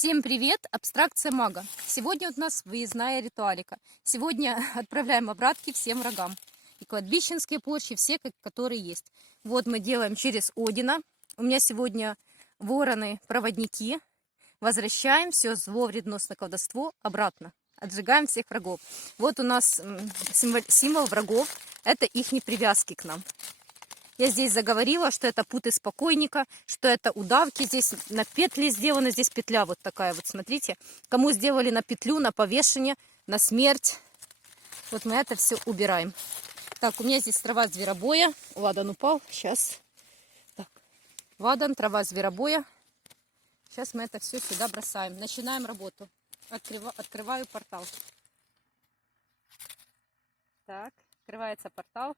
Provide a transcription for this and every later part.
Всем привет! Абстракция мага. Сегодня у нас выездная ритуалика. Сегодня отправляем обратки всем врагам. И кладбищенские порчи, все, которые есть. Вот мы делаем через Одина. У меня сегодня вороны-проводники. Возвращаем все зло, вредносное колдовство обратно. Отжигаем всех врагов. Вот у нас символ врагов. Это их привязки к нам. Я здесь заговорила, что это путы спокойника, что это удавки. Здесь на петли сделаны. Здесь петля вот такая вот, смотрите. Кому сделали на петлю, на повешение, на смерть. Вот мы это все убираем. Так, у меня здесь трава зверобоя. Ладан упал. Сейчас. Так. Ладан, трава зверобоя. Сейчас мы это все сюда бросаем. Начинаем работу. Открываю портал. Так, открывается портал.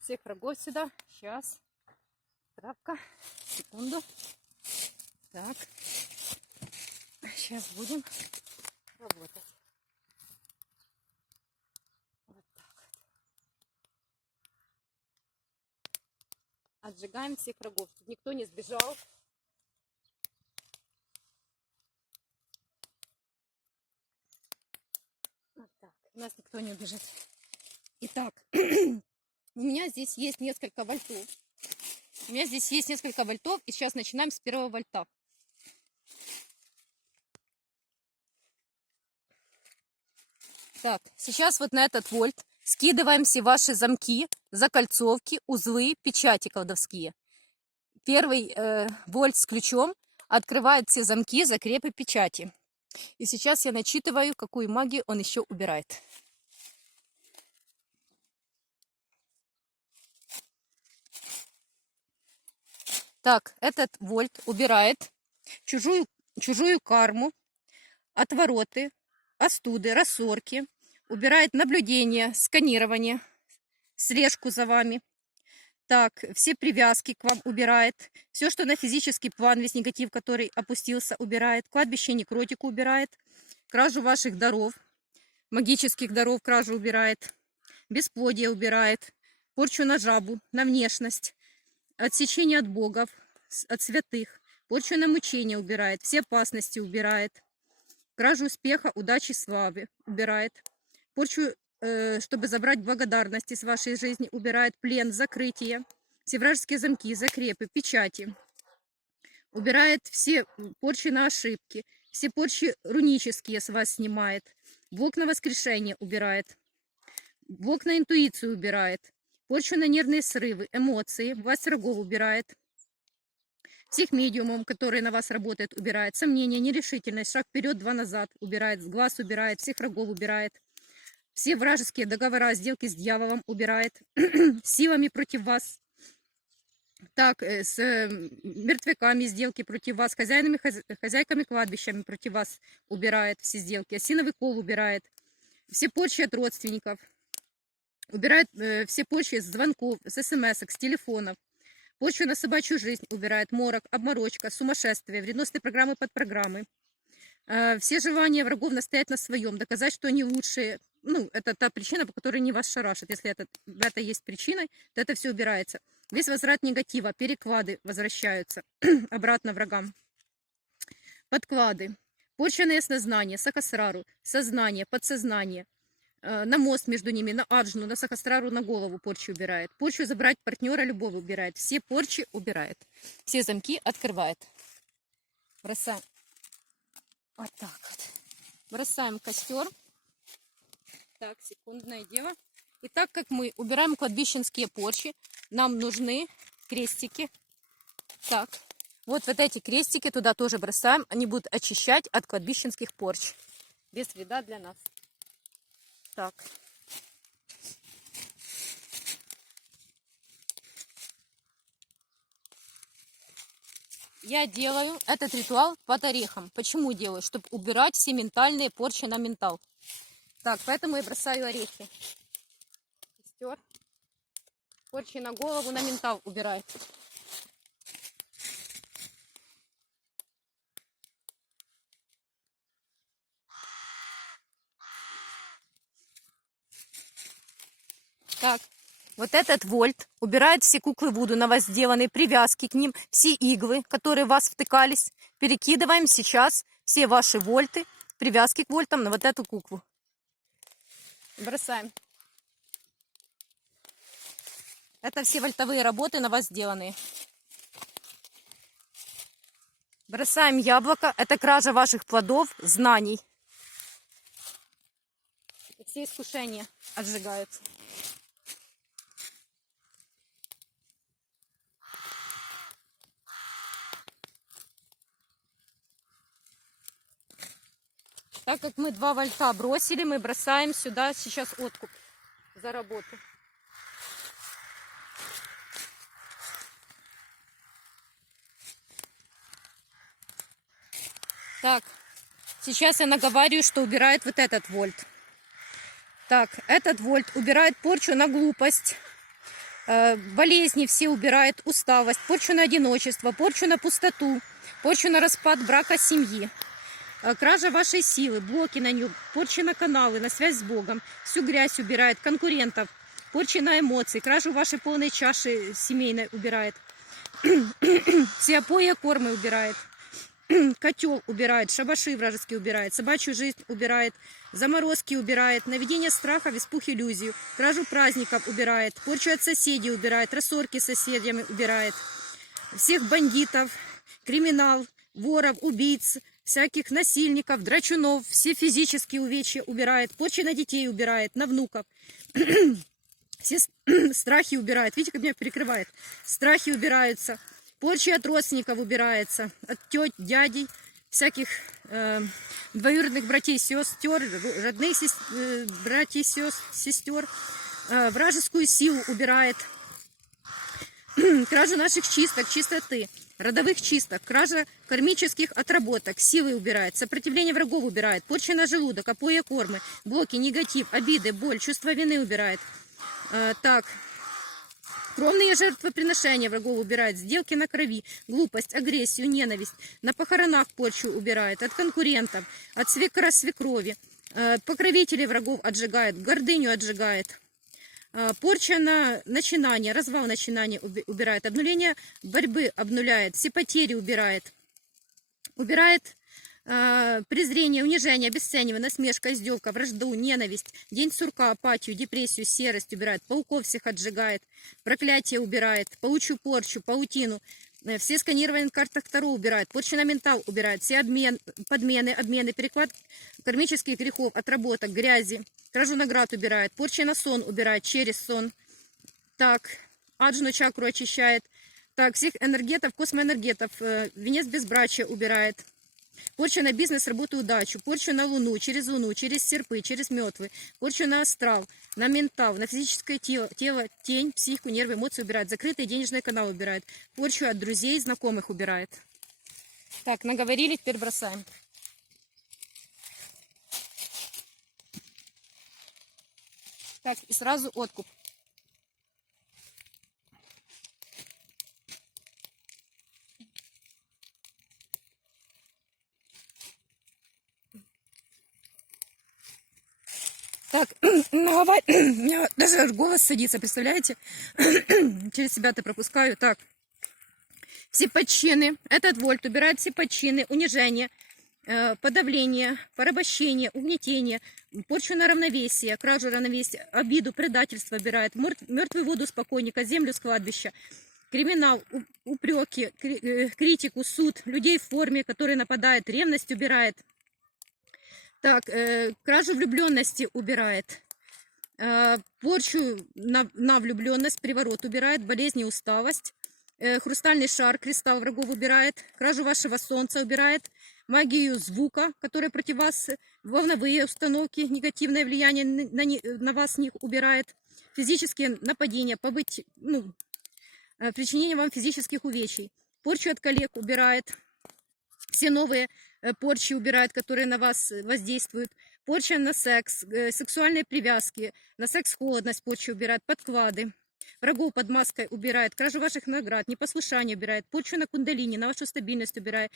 Всех врагов сюда. Сейчас. Травка. Секунду. Так. Сейчас будем работать. Вот так вот. Отжигаем всех врагов. Тут никто не сбежал. Вот так. У нас никто не убежит. Итак. У меня здесь есть несколько вольтов. И сейчас начинаем с первого вольта. Так, сейчас вот на этот вольт скидываем все ваши замки, закольцовки, узлы, печати колдовские. Первый вольт с ключом открывает все замки, закрепы, печати. И сейчас я начитываю, какую магию он еще убирает. Так, этот вольт убирает чужую карму, отвороты, остуды, рассорки, убирает наблюдение, сканирование, слежку за вами. Так, все привязки к вам убирает, все, что на физический план, весь негатив, который опустился, убирает, кладбище некротику убирает, кражу ваших даров, магических даров кражу убирает, бесплодие убирает, порчу на жабу, на внешность, отсечение от богов, от святых, порчу на мучение убирает, все опасности убирает, кражу успеха, удачи, славы убирает, порчу, чтобы забрать благодарность из вашей жизни, убирает плен, закрытие, все вражеские замки, закрепы, печати, убирает все порчи на ошибки, все порчи рунические с вас снимает, блок на воскрешение убирает, блок на интуицию убирает, порчу на нервные срывы, эмоции, власть врагов убирает. Всех медиумов, которые на вас работают, убирает. Сомнения, нерешительность, шаг вперед, два назад убирает. С глаз убирает, всех врагов убирает. Все вражеские договора, сделки с дьяволом убирает. Силами против вас. Так, с мертвяками сделки против вас. Хозяинами, хозяйками кладбищами против вас убирает все сделки. Осиновый кол убирает. Все порчи от родственников. Убирает все порчи с звонков, с смс, с телефонов. Порчу на собачью жизнь убирает, морок, обморочка, сумасшествие, вредносные программы, подпрограммы. Все желания врагов настоять на своем, доказать, что они лучшие. Ну, это та причина, по которой не вас шарашит. Если это есть причиной, то это все убирается. Весь возврат негатива, переклады возвращаются обратно врагам. Подклады. Порча на яснознание, сахасрару, сознание, подсознание. На мост между ними, на аджну, на сахасрару, на голову порчу убирает. Порчу забрать партнера любого убирает. Все порчи убирает. Все замки открывает. Бросаем. Вот так вот. Бросаем костер. Так, секундное дело. И так как мы убираем кладбищенские порчи, нам нужны крестики. Так, вот эти крестики туда тоже бросаем. Они будут очищать от кладбищенских порч. Без вреда для нас. Так. Я делаю этот ритуал под орехом. Почему делаю? Чтобы убирать все ментальные порчи на ментал. Так, поэтому я бросаю орехи. Костер. Порчи на голову, на ментал убирает. Так, вот этот вольт убирает все куклы Вуду на вас сделанные, привязки к ним, все иглы, которые в вас втыкались. Перекидываем сейчас все ваши вольты, привязки к вольтам на вот эту куклу. Бросаем. Это все вольтовые работы на вас сделанные. Бросаем яблоко. Это кража ваших плодов, знаний. Все искушения отжигаются. Так как мы 2 вольта бросили, мы бросаем сюда сейчас откуп за работу. Так, сейчас я наговариваю, что убирает вот этот вольт. Так, этот вольт убирает порчу на глупость, болезни все убирает, усталость, порчу на одиночество, порчу на пустоту, порчу на распад брака, семьи. Кража вашей силы, блоки на нее, порчи на каналы, на связь с Богом, всю грязь убирает, конкурентов, порчи на эмоции, кражу вашей полной чаши семейной убирает, все опои и кормы убирает, котел убирает, шабаши вражеские убирает, собачью жизнь убирает, заморозки убирает, наведение страха, испух, иллюзию, кражу праздников убирает, порчу от соседей убирает, рассорки с соседями убирает, всех бандитов, криминал, воров, убийц, всяких насильников, драчунов, все физические увечья убирает, порчи на детей убирает, на внуков, все страхи убирает, видите, как меня перекрывает, страхи убираются, порчи от родственников убирается, от тет, дядей, всяких двоюродных братьев, сестер, родных братьев, сестер, вражескую силу убирает, кражу наших чисток, чистоты, родовых чисток, кража кармических отработок, силы убирает, сопротивление врагов убирает, порчи на желудок, опоя кормы, блоки, негатив, обиды, боль, чувство вины убирает. Так, кровные жертвоприношения врагов убирает, сделки на крови, глупость, агрессию, ненависть, на похоронах порчу убирает, от конкурентов, от свекра, свекрови, покровителей врагов отжигает, гордыню отжигает. Порча на начинание, развал начинания убирает, обнуление борьбы обнуляет, все потери убирает, убирает презрение, унижение, обесценивание, насмешка, издевка, вражду, ненависть, день сурка, апатию, депрессию, серость убирает, пауков всех отжигает, проклятие убирает, паучью порчу, паутину, все сканированные на картах Таро убирает, порчу на ментал убирает, все подмены, обмены, переклад кармических грехов, отработок, грязи, кражу наград убирает, порча на сон убирает, через сон. Так, аджну чакру очищает. Так, всех энергетов, космоэнергетов, венец безбрачия убирает. Порчу на бизнес, работу, удачу, порчу на луну, через серпы, через метвы, порчу на астрал, на ментал, на физическое тело, тень, психику, нервы, эмоции убирает, закрытые денежные каналы убирает, порчу от друзей, знакомых убирает. Так, наговорили, теперь бросаем. Так, и сразу откуп. Так, у меня даже голос садится, представляете? Через себя-то пропускаю. Так, все подчины, этот вольт убирает все подчины, унижение, подавление, порабощение, угнетение, порчу на равновесие, кражу равновесия, обиду, предательство убирает, мертвую воду с покойника, землю с кладбища, криминал, упреки, критику, суд, людей в форме, которые нападают, ревность убирает. Так, кражу влюбленности убирает, порчу на влюбленность, приворот убирает, болезни, усталость, хрустальный шар, кристалл врагов убирает, кражу вашего солнца убирает, магию звука, которая против вас, волновые установки, негативное влияние на вас них убирает, физические нападения, причинение вам физических увечий, порчу от коллег убирает, все новые порчи убирает, которые на вас воздействуют, порча на секс, сексуальные привязки, на секс-холодность порчу убирает, подклады, врагов под маской убирает, кражу ваших наград, непослушание убирает, порчу на кундалини, на вашу стабильность убирает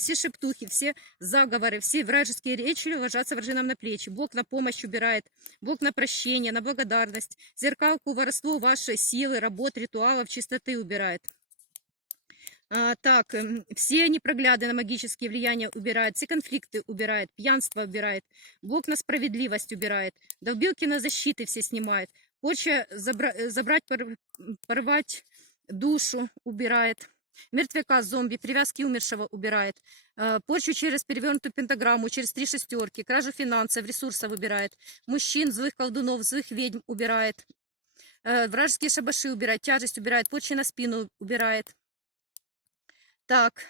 все шептухи, все заговоры, все вражеские речи ложатся вражинам на плечи, блок на помощь убирает, блок на прощение, на благодарность, зеркалку, воровство вашей силы, работ, ритуалов, чистоты убирает. Так, все непрогляды на магические влияния убирает, все конфликты убирает, пьянство убирает, блок на справедливость убирает, долбилки на защиты все снимает, порча забрать, порвать душу убирает, мертвяка, зомби, привязки умершего убирает, порчу через перевернутую пентаграмму, через 3 шестерки, кражу финансов, ресурсов убирает, мужчин, злых колдунов, злых ведьм убирает, вражеские шабаши убирает, тяжесть убирает, порчу на спину убирает. Так,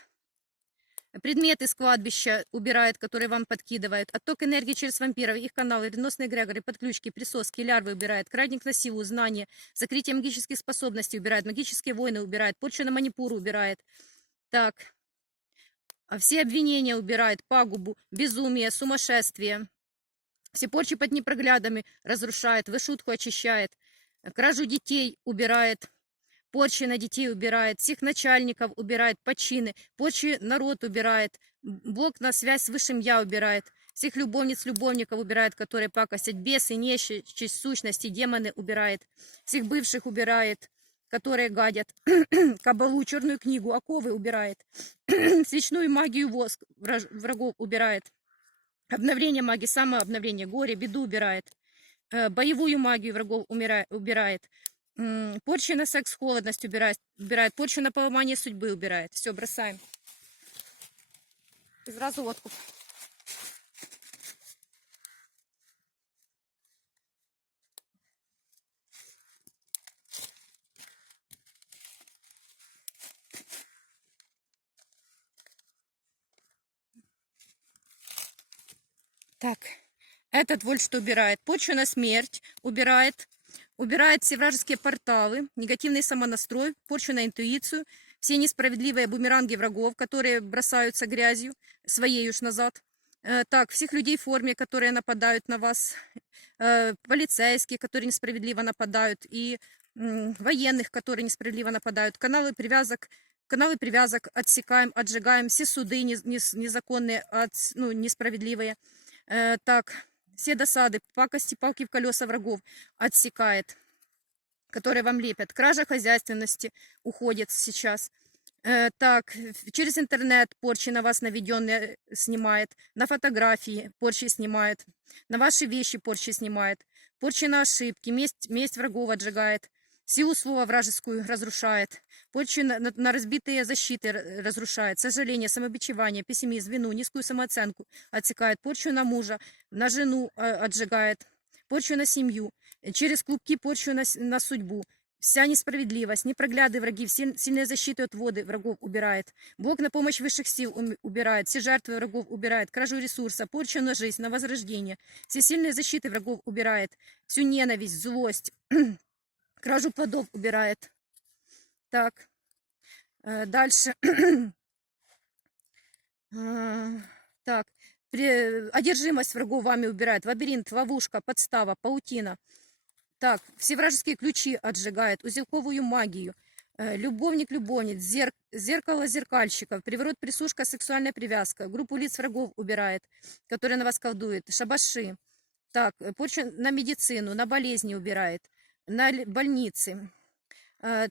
предметы с кладбища убирает, которые вам подкидывают. Отток энергии через вампиров, их каналы, вредоносные эгрегоры, подключки, присоски, лярвы убирает. Крадник на силу, знания, закрытие магических способностей убирает. Магические войны убирает. Порчу на манипуру убирает. Так, все обвинения убирает. Пагубу, безумие, сумасшествие. Все порчи под непроглядами разрушает. Вышутку очищает. Кражу детей убирает. Порчи на детей убирает, всех начальников убирает, почины, порчи народ убирает, блок на связь с высшим я убирает, всех любовниц, любовников убирает, которые пакостят, бесы, нечисть, сущности, демоны убирает, всех бывших убирает, которые гадят, кабалу, черную книгу, оковы убирает, свечную магию, воск врагов убирает, обновление магии, самообновление, горе, беду убирает, боевую магию врагов убирает. Порчу на секс, холодность убирает, порчу на поломание судьбы убирает. Все, бросаем. И сразу откуп. Так, этот вот что убирает. Порчу на смерть убирает. Убирает все вражеские порталы, негативный самонастрой, порчу на интуицию, все несправедливые бумеранги врагов, которые бросаются грязью, своей уж назад. Так, всех людей в форме, которые нападают на вас, полицейские, которые несправедливо нападают, и военных, которые несправедливо нападают, каналы привязок отсекаем, отжигаем, все суды незаконные, ну, несправедливые. Так, все досады, пакости, палки в колеса врагов отсекает, которые вам лепят. Кража хозяйственности уходит сейчас. Так, через интернет порчи на вас наведенные снимает, на фотографии порчи снимает, на ваши вещи порчи снимает, порчи на ошибки, месть врагов отжигает, силу слова вражескую разрушает, порчи на разбитые защиты разрушает, сожаление, самобичевание, пессимизм, вину, низкую самооценку отсекает, порчу на мужа, на жену отжигает, порчу на семью, через клубки порчу на судьбу. Вся несправедливость, непрогляды враги, все сильные защиты от воды врагов убирает. Бог на помощь высших сил убирает, все жертвы врагов убирает, кражу ресурса, порчу на жизнь, на возрождение. Все сильные защиты врагов убирает, всю ненависть, злость, кражу плодов убирает. Так, дальше. Так, одержимость врагов вами убирает, лабиринт, ловушка, подстава, паутина. Так, все вражеские ключи отжигает, узелковую магию, любовник, любовниц, зеркало зеркальщиков, приворот, присушка, сексуальная привязка, группу лиц врагов убирает, которые на вас колдуют, шабаши. Так, порчу на медицину, на болезни убирает, на больницы.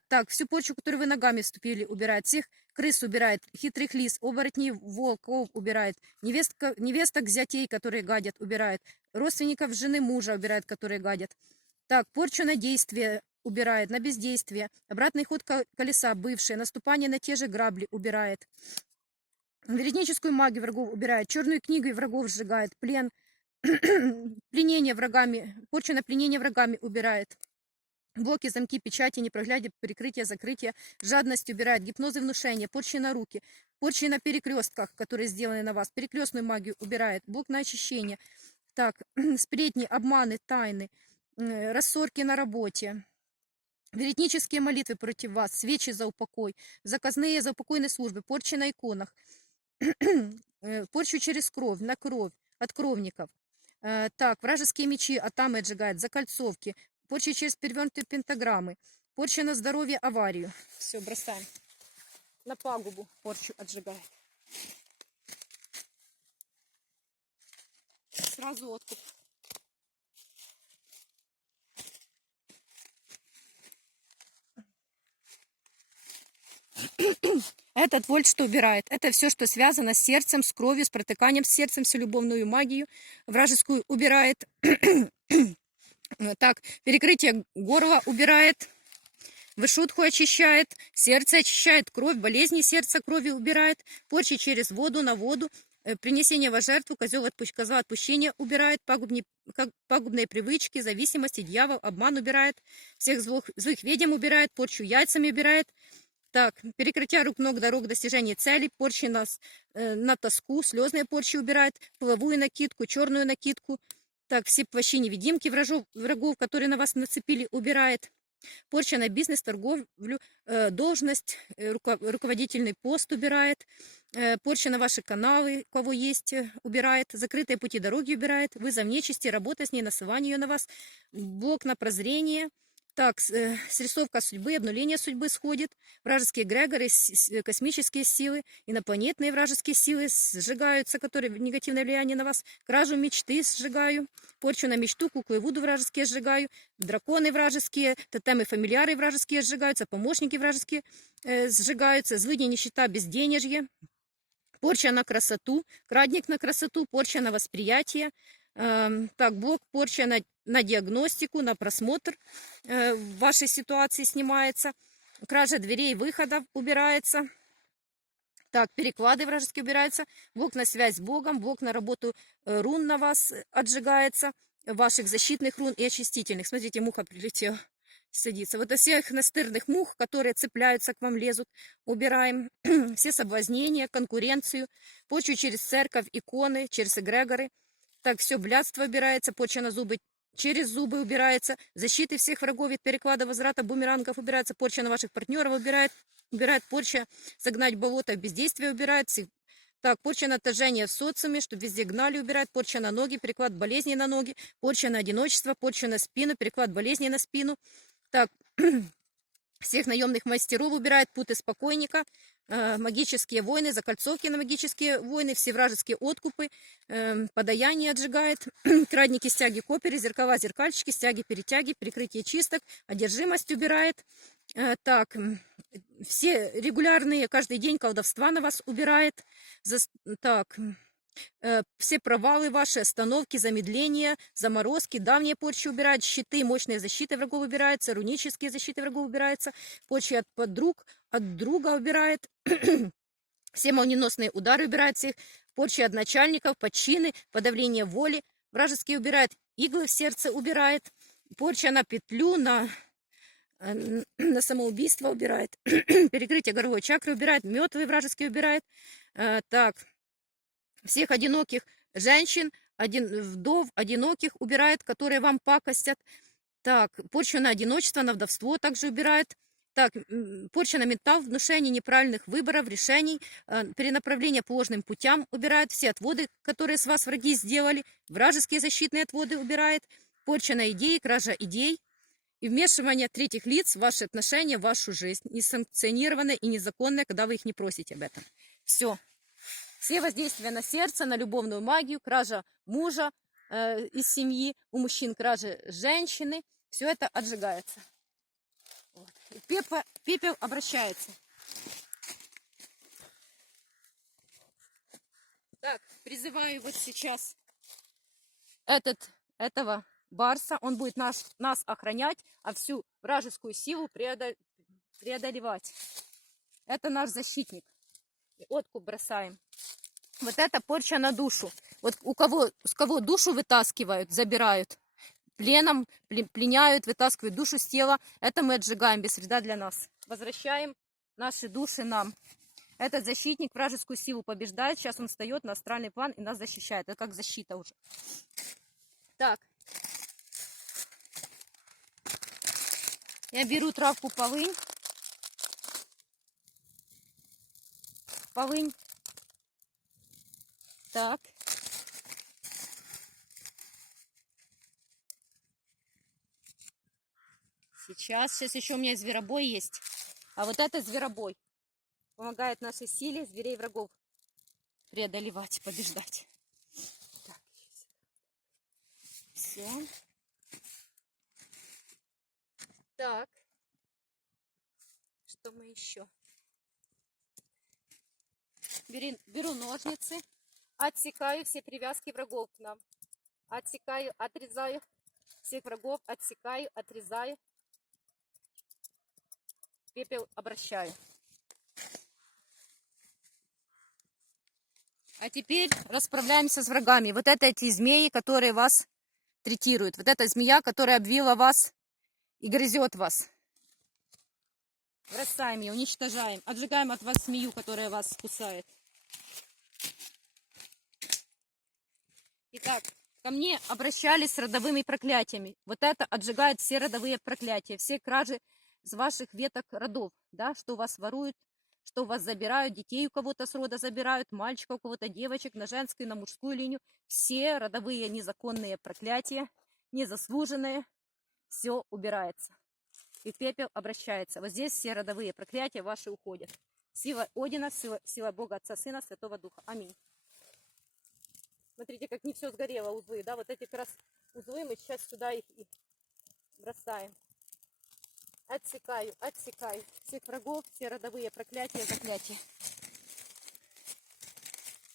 Так, всю порчу, которую вы ногами вступили, убирает, всех крыс убирает, хитрых лис, оборотней, волков убирает, невесток, зятей, которые гадят, убирает, родственников жены мужа убирает, которые гадят. Так, порчу на действие убирает, на бездействие. Обратный ход колеса бывшее, наступание на те же грабли убирает. Веретническую магию врагов убирает, черную книгу и врагов сжигает, плен, пленение врагами, порчу на пленение врагами убирает. Блоки, замки, печати, непрогляды, перекрытие, закрытие, жадность убирает, гипнозы, внушения, порчи на руки, порчи на перекрестках, которые сделаны на вас, перекрестную магию убирает, блок на очищение. Так, сплетни, обманы, тайны, рассорки на работе, веретнические молитвы против вас, свечи за упокой, заказные за упокойные службы, порчи на иконах, порчу через кровь, на кровь, от кровников. Так, вражеские мечи, атамы отжигает, закольцовки, порчи через перевернутые пентаграммы, порча на здоровье, аварию. Все, бросаем. На пагубу порчу отжигает. Сразу откуп. Этот вольт что убирает? Это все, что связано с сердцем, с кровью, с протыканием с сердцем, всю любовную магию вражескую убирает. Так, перекрытие горла убирает, вышутку очищает, сердце очищает, кровь, болезни сердца, крови убирает, порчи через воду на воду, принесение во жертву, козла отпущения убирает, пагубные привычки, зависимости, дьявол, обман убирает, всех злых ведьм убирает, порчу яйцами убирает. Так, перекрытие рук, ног, дорог, достижение целей, порчи на тоску, слезные порчи убирает, половую накидку, черную накидку. Так, все плащи невидимки врагов, которые на вас нацепили, убирает. Порча на бизнес, торговлю, должность, руководительный пост убирает. Порча на ваши каналы, у кого есть, убирает. Закрытые пути дороги убирает. Вызов нечисти, работа с ней, насылание ее на вас. Блок на прозрение. Так, срисовка судьбы, обнуление судьбы сходит. Вражеские эгрегоры, космические силы, инопланетные вражеские силы сжигаются, которые негативное влияние на вас. Кражу мечты сжигаю. Порчу на мечту, куклы Вуду вражеские сжигаю. Драконы вражеские, тотемы фамильяры вражеские сжигаются. Помощники вражеские сжигаются. Злыдни, нищета, безденежье. Порча на красоту, крадник на красоту, порча на восприятие. Так, блок порча на диагностику, на просмотр вашей ситуации снимается. Кража дверей и выходов убирается. Так, переклады вражеские убираются. Блок на связь с Богом, блок на работу рун на вас отжигается. Ваших защитных рун и очистительных. Смотрите, муха прилетела, садится. Вот от всех настырных мух, которые цепляются к вам, лезут, убираем. Все соблазнения, конкуренцию. Порчу через церковь, иконы, через эгрегоры. Так, все блядство убирается, порча на зубы через зубы убирается, защиты всех врагов от переклада, возврата, бумерангов убирается, порча на ваших партнеров убирает порча, загнать в болото, бездействие убирает. Так, порча на отторжение в социуме, чтобы везде гнали, убирает, порча на ноги, переклад болезней на ноги, порча на одиночество, порча на спину, переклад болезней на спину. Так, всех наемных мастеров убирает, путы спокойника, магические войны, закольцовки на магические войны, все вражеские откупы, подаяние отжигает, крадники, стяги, коперы, зеркала, зеркальчики, стяги, перетяги, перекрытие чисток, одержимость убирает. Так, все регулярные, каждый день колдовства на вас убирает. Так, все провалы ваши, остановки, замедления, заморозки, давние порчи убирают, щиты, мощные защиты врагов убираются, рунические защиты врагов убираются, порчи от подруг, от друга убирает, все молниеносные удары убирают, всех порчи от начальников, подчины, подавление воли, вражеские убирает, иглы в сердце убирает, порча на петлю, на самоубийство убирает, перекрытие горловой чакры убирает, метлы вражеские убирает, так, всех одиноких женщин, вдов, одиноких убирает, которые вам пакостят. Так, порчу на одиночество, на вдовство также убирает. Так, порча на ментал, внушение неправильных выборов, решений, перенаправление по ложным путям убирает. Все отводы, которые с вас враги сделали, вражеские защитные отводы убирает. Порча на идеи, кража идей и вмешивание третьих лиц в ваши отношения, в вашу жизнь. Несанкционированное и незаконное, когда вы их не просите об этом. Все. Все воздействия на сердце, на любовную магию, кража мужа из семьи, у мужчин кража женщины, все это отжигается. Вот. И пепел обращается. Так, призываю вот сейчас этого барса, он будет нас охранять, а всю вражескую силу преодолевать. Это наш защитник. Откуп бросаем. Вот это порча на душу. Вот с кого душу вытаскивают, забирают, пленом пленяют, вытаскивают душу с тела, это мы отжигаем без вреда для нас. Возвращаем наши души нам. Этот защитник вражескую силу побеждает. Сейчас он встает на астральный план и нас защищает. Это как защита уже. Так. Я беру травку полынь. Полынь. Так. Сейчас еще у меня зверобой есть. А вот это зверобой. Помогает нашей силе зверей врагов преодолевать, побеждать. Так. Все. Так. Что мы еще? беру ножницы, отсекаю все привязки врагов к нам. Отсекаю, отрезаю всех врагов, отсекаю, отрезаю. Пепел обращаю. А теперь расправляемся с врагами. Вот это эти змеи, которые вас третируют. Вот эта змея, которая обвила вас и грызет вас. Бросаем ее, уничтожаем. Отжигаем от вас змею, которая вас кусает. Итак, ко мне обращались с родовыми проклятиями. Вот это отжигает все родовые проклятия, все кражи с ваших веток родов, да, что у вас воруют, что у вас забирают, детей у кого-то с рода забирают, мальчиков, у кого-то девочек, на женскую, на мужскую линию. Все родовые незаконные проклятия, незаслуженные, все убирается. И пепел обращается. Вот здесь все родовые проклятия ваши уходят. Сила Одина, сила Бога Отца, Сына, Святого Духа. Аминь. Смотрите, как не все сгорело, узлы, да, вот эти как раз узлы мы сейчас сюда их и бросаем. Отсекаю, отсекаю всех врагов, все родовые проклятия, заклятия.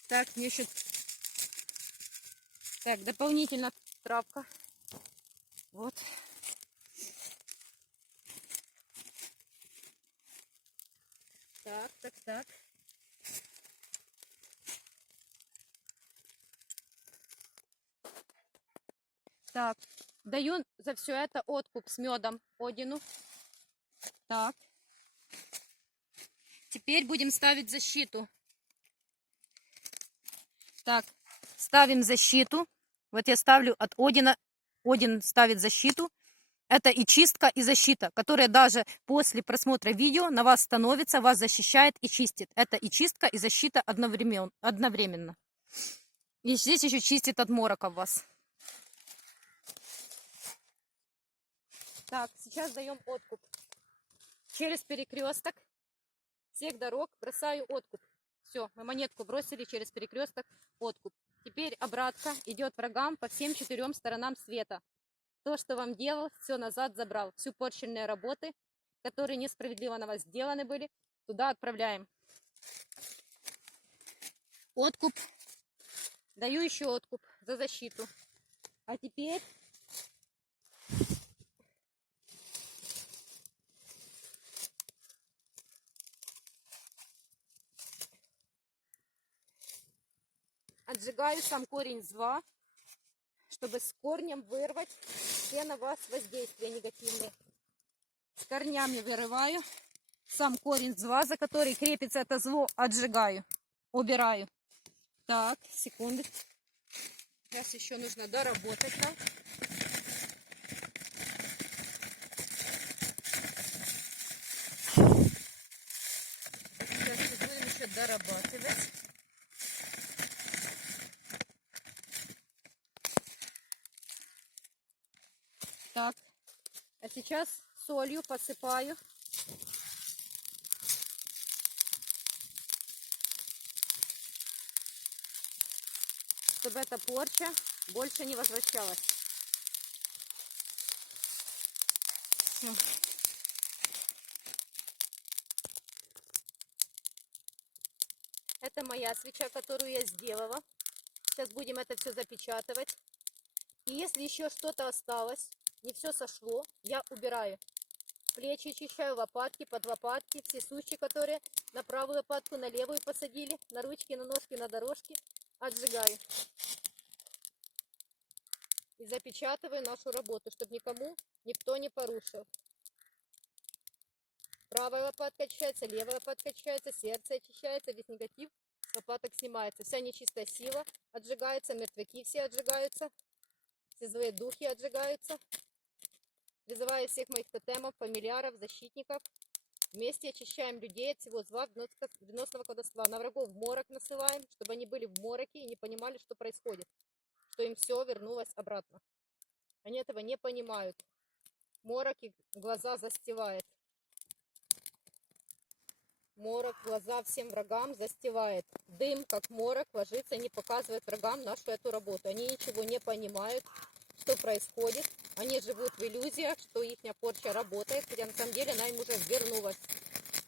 Так, мне еще... Так, дополнительно травка. Вот. Так, так, так. Так, даю за все это откуп с медом Одину. Так. Теперь будем ставить защиту. Так, ставим защиту. Вот я ставлю от Одина. Один ставит защиту. Это и чистка, и защита, которая даже после просмотра видео на вас становится, вас защищает и чистит. Это и чистка, и защита одновременно. И здесь еще чистит от морока вас. Так, сейчас даем откуп. Через перекресток всех дорог бросаю откуп. Все, мы монетку бросили через перекресток, откуп. Теперь обратка идет врагам по всем 4 сторонам света. То, что вам делал, все назад забрал. Всю порченные работы, которые несправедливо на вас сделаны были, туда отправляем. Откуп. Даю еще откуп за защиту. А теперь... Отжигаю сам корень зла, чтобы с корнем вырвать все на вас воздействия негативные. С корнями вырываю. Сам корень зла, за который крепится это зло, отжигаю. Убираю. Так, секунду. Сейчас еще нужно доработать нам. Сейчас будем еще дорабатывать. Так, а сейчас солью посыпаю. Чтобы эта порча больше не возвращалась. Все. Это моя свеча, которую я сделала. Сейчас будем это все запечатывать. И если еще что-то осталось, не все сошло, я убираю. Плечи очищаю, лопатки, под лопатки, все сучи, которые на правую лопатку, на левую посадили, на ручки, на ножки, на дорожки, отжигаю. И запечатываю нашу работу, чтобы никто не порушил. Правая лопатка очищается, левая лопатка очищается, сердце очищается, весь негатив лопаток снимается. Вся нечистая сила отжигается, мертвяки все отжигаются, все злые духи отжигаются. Призываю всех моих тотемов, фамильяров, защитников. Вместе очищаем людей от всего зла, вредоносного колдовства. На врагов морок насылаем, чтобы они были в мороке и не понимали, что происходит. Что им все вернулось обратно. Они этого не понимают. Морок и глаза застилает. Морок глаза всем врагам застилает. Дым, как морок, ложится и не показывает врагам нашу эту работу. Они ничего не понимают, что происходит. Они живут в иллюзиях, что их порча работает, хотя на самом деле она им уже вернулась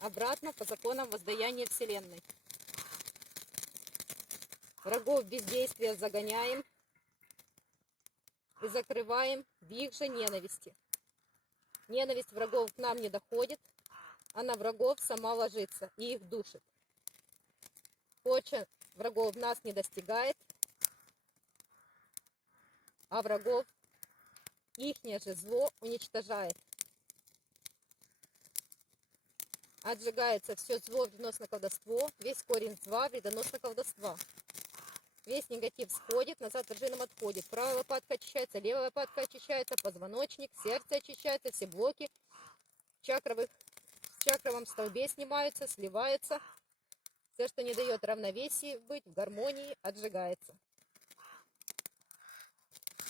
обратно по законам воздаяния Вселенной. Врагов бездействия загоняем и закрываем в их же ненависти. Ненависть врагов к нам не доходит, а на врагов сама ложится и их душит. Почва врагов нас не достигает, а врагов ихнее же зло уничтожает. Отжигается все зло вредоносно колдовство, весь корень зла вредоносно колдовства. Весь негатив сходит, назад пружинам отходит. Правая лопатка очищается, левая лопатка очищается, позвоночник, сердце очищается, все блоки в чакровом столбе снимаются, сливаются. Все, что не дает равновесии быть, в гармонии, отжигается.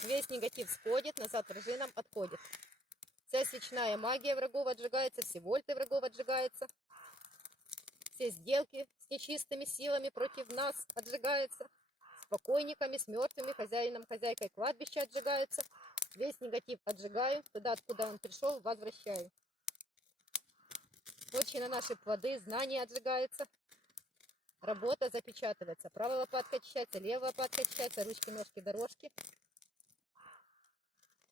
Весь негатив сходит, назад пружинам отходит. Вся свечная магия врагов отжигается, все вольты врагов отжигаются. Все сделки с нечистыми силами против нас отжигаются. С покойниками, с мертвыми, хозяином, хозяйкой кладбища отжигаются. Весь негатив отжигаю, туда, откуда он пришел, возвращаю. Очень на наши плоды, знания отжигаются. Работа запечатывается. Правая лопатка очищается, левая лопатка очищается, ручки, ножки, дорожки.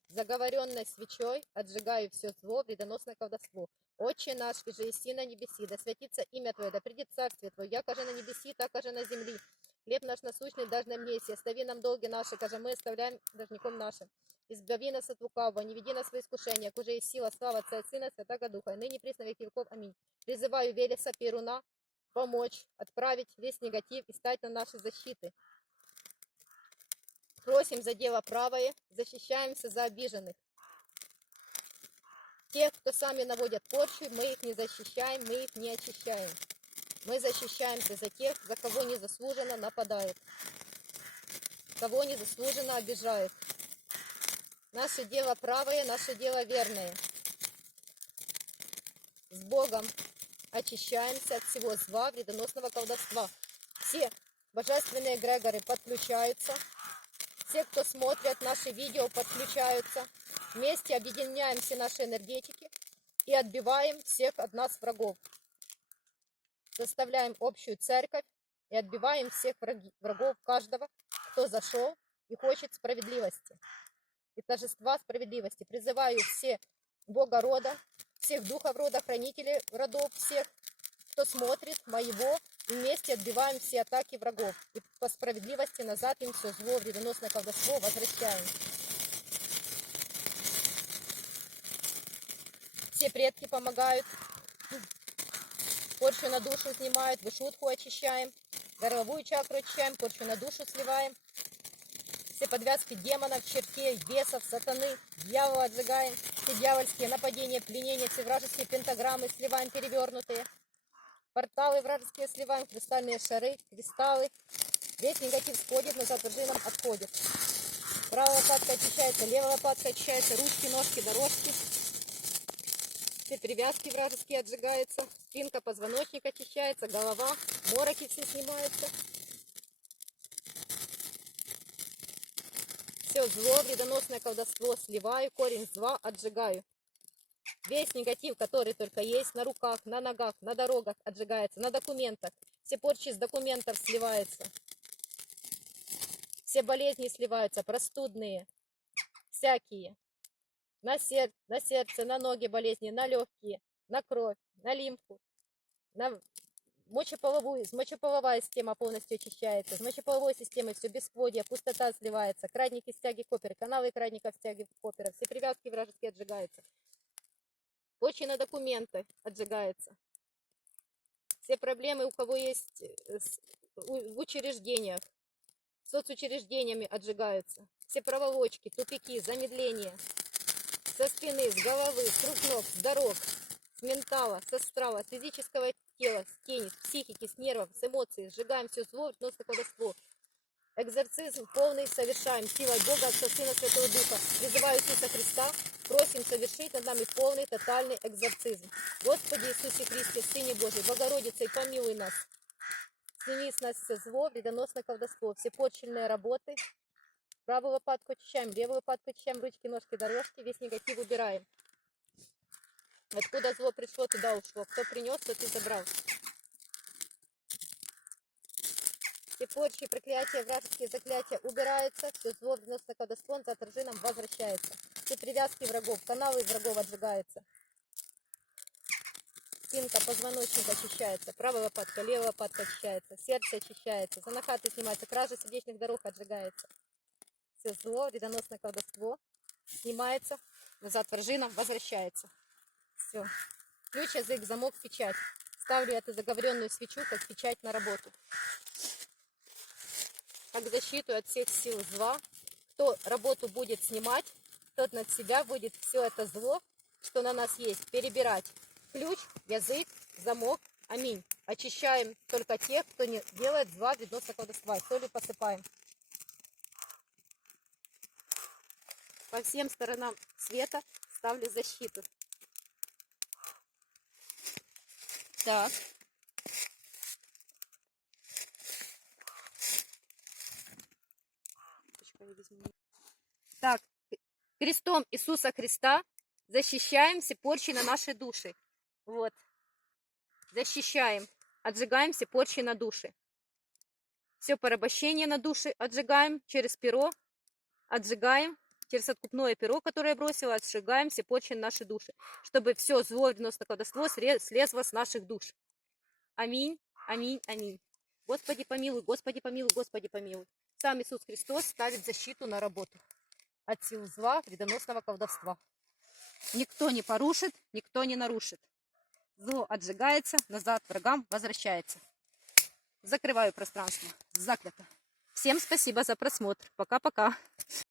Заговоренной свечой отжигаю все зло, вредоносное колдовство. Отче наш, же еси на небеси, да святится имя Твое, да придет царствие Твое, яко же на небеси, так же на земли. Хлеб наш насущный дашь нам неси, остави нам долги наши, каже мы оставляем должником нашим. Избави нас от лукавого, не веди нас в искушение, коже есть сила, слава Отца и Сына, Святаго Духа, и ныне присно веки веков. Аминь. Призываю Велеса Перуна помочь, отправить весь негатив и стать на наши защиты. Просим за дело правое, защищаемся за обиженных. Тех, кто сами наводят порчу, мы их не защищаем, мы их не очищаем. Мы защищаемся за тех, за кого незаслуженно нападают, кого незаслуженно обижают. Наше дело правое, наше дело верное. С Богом очищаемся от всего зла, вредоносного колдовства. Все божественные эгрегоры подключаются. Все, кто смотрят наши видео, подключаются. Вместе объединяем все наши энергетики и отбиваем всех от нас врагов. Составляем общую церковь и отбиваем всех врагов каждого, кто зашел и хочет справедливости и торжества справедливости. Призываю все Бога рода, всех духов рода, хранителей родов, всех, кто смотрит моего, и вместе отбиваем все атаки врагов. И по справедливости назад им все зло, вредоносное колдовство возвращаем. Все предки помогают, порчу на душу снимают, вышутку очищаем, горловую чакру очищаем, порчу на душу сливаем. Все подвязки демонов, чертей, бесов, сатаны, дьявола отжигаем. Все дьявольские нападения, пленения, все вражеские пентаграммы сливаем перевернутые. Порталы вражеские сливаем, хрустальные шары, кристаллы. Весь негатив сходит, назад пружинам отходит. Правая лопатка очищается, левая лопатка очищается, ручки, ножки, дорожки. Все привязки вражеские отжигаются, спинка, позвоночник очищается, голова, мороки все снимаются. Все зло, вредоносное колдовство сливаю, корень зла отжигаю. Весь негатив, который только есть, на руках, на ногах, на дорогах отжигается, на документах. Все порчи с документов сливаются. Все болезни сливаются, простудные, всякие. На сердце, на ноги болезни, на легкие, на кровь, на лимфу, на мочеполовую. Мочеполовая система полностью очищается. С мочеполовой системой все бесплодие, пустота сливается. Крадники, стяги, коперы, каналы крадников, стяги, коперов. Все привязки вражеские отжигаются. Почки на документы отжигаются. Все проблемы, у кого есть в учреждениях, соцучреждениями отжигаются. Все проволочки, тупики, замедления. Со спины, с головы, с рук, ног, с дорог, с ментала, с астрала, с физического тела, с тени, с психики, с нервов, с эмоций. Сжигаем все зло, вредоносное колдовство. Экзорцизм полный совершаем силой Бога, Отца, Сына, Святого Духа. Призываю Иисуса Христа, просим совершить над нами полный, тотальный экзорцизм. Господи Иисусе Христе, Сыне Божий, Богородице, помилуй нас. Сними с нас все зло, вредоносное колдовство, все почвенные работы. Правую лопатку очищаем, левую лопатку очищаем, ручки, ножки, дорожки, весь негатив убираем. Откуда зло пришло, туда ушло. Кто принес, тот и забрал. Все порчи, проклятия, вражеские заклятия убираются. Все зло, вредоносное колдовство за отражением возвращается. Все привязки врагов, каналы врагов отжигаются. Спинка, позвоночник очищается. Правая лопатка, левая лопатка очищается. Сердце очищается. Занахаты снимаются. Кража сердечных дорог отжигается. Все зло, вредоносное колдовство снимается. Назад вражинам возвращается. Все. Ключ, язык, замок, печать. Ставлю эту заговоренную свечу как печать на работу. Как защиту от всех сил зла. Кто работу будет снимать, тот над себя будет все это зло, что на нас есть, перебирать. Ключ, язык, замок. Аминь. Очищаем только тех, кто не делает зла, вредоносного колдовства. Солью посыпаем. По всем сторонам света ставлю защиту. Так. Так, крестом Иисуса Христа защищаем все порчи на наши души. Вот. Защищаем. Отжигаем все порчи на души. Все порабощение на души отжигаем через перо. Отжигаем через откупное перо, которое я бросила. Отжигаем все порчи на наши души. Чтобы все зло, вредоносное колдовство слезло с наших душ. Аминь, аминь, аминь. Господи помилуй, Господи помилуй, Господи помилуй. Сам Иисус Христос ставит защиту на работу от сил зла, вредоносного колдовства. Никто не порушит, никто не нарушит. Зло отжигается, назад врагам возвращается. Закрываю пространство. Заклято. Всем спасибо за просмотр. Пока-пока.